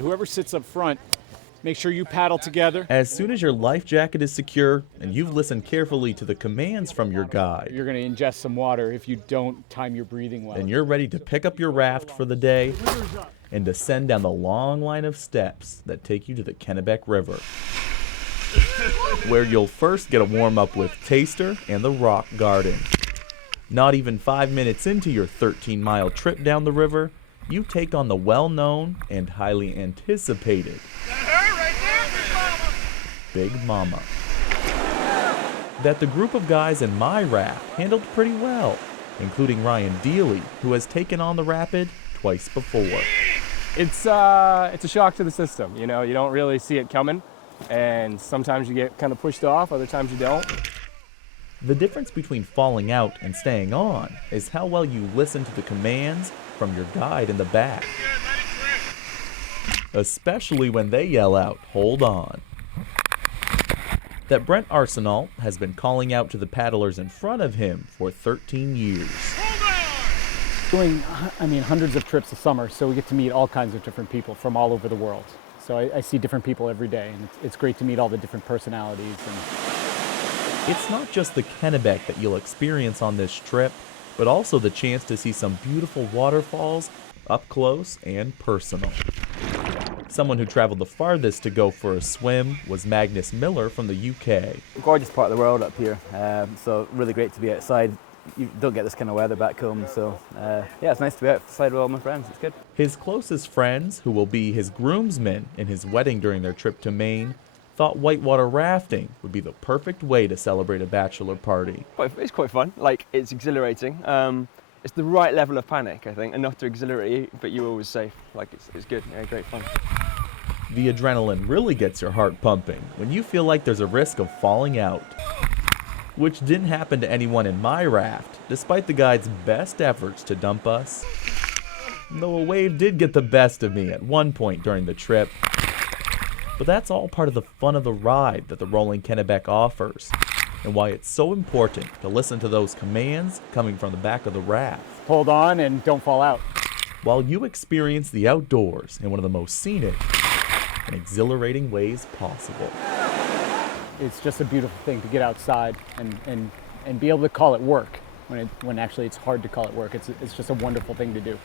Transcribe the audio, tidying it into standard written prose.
Whoever sits up front, make sure you paddle together. As soon as your life jacket is secure and you've listened carefully to the commands from your guide, You're going to ingest some water if you don't time your breathing well. then you're ready to pick up your raft for the day and descend down the long line of steps that take you to the Kennebec River, where you'll first get a warm-up with Taster and the Rock Garden. Not even 5 minutes into your 13-mile trip down the river, you take on the well-known and highly anticipated Big Mama, that the group of guys in my raft handled pretty well, including Ryan Deely, who has taken on the rapid twice before. It's a shock to the system, you know, you don't really see it coming, and sometimes you get kind of pushed off, other times you don't. The difference between falling out and staying on is how well you listen to the commands from your guide in the back, especially when they yell out, "Hold on." That Brent Arsenal has been calling out to the paddlers in front of him for 13 years. Doing, hundreds of trips a summer, so we get to meet all kinds of different people from all over the world. So I see different people every day, and it's great to meet all the different personalities. It's not just the Kennebec that you'll experience on this trip, but also the chance to see some beautiful waterfalls up close and personal. Someone who traveled the farthest to go for a swim was Magnus Miller from the UK. Gorgeous part of the world up here, so really great to be outside. You don't get this kind of weather back home, so yeah, it's nice to be outside with all my friends. It's good. His closest friends, who will be his groomsmen in his wedding during their trip to Maine, thought whitewater rafting would be the perfect way to celebrate a bachelor party. It's quite fun, like it's exhilarating. It's the right level of panic, I think, enough to exhilarate you, but you're always safe. Like it's good, yeah, great fun. The adrenaline really gets your heart pumping when you feel like there's a risk of falling out, which didn't happen to anyone in my raft, despite the guide's best efforts to dump us. Though a wave did get the best of me at one point during the trip. But that's all part of the fun of the ride that the Rolling Kennebec offers, and why it's so important to listen to those commands coming from the back of the raft. Hold on and don't fall out. While you experience the outdoors in one of the most scenic and exhilarating ways possible. It's just a beautiful thing to get outside and be able to call it work when actually it's hard to call it work. It's just a wonderful thing to do.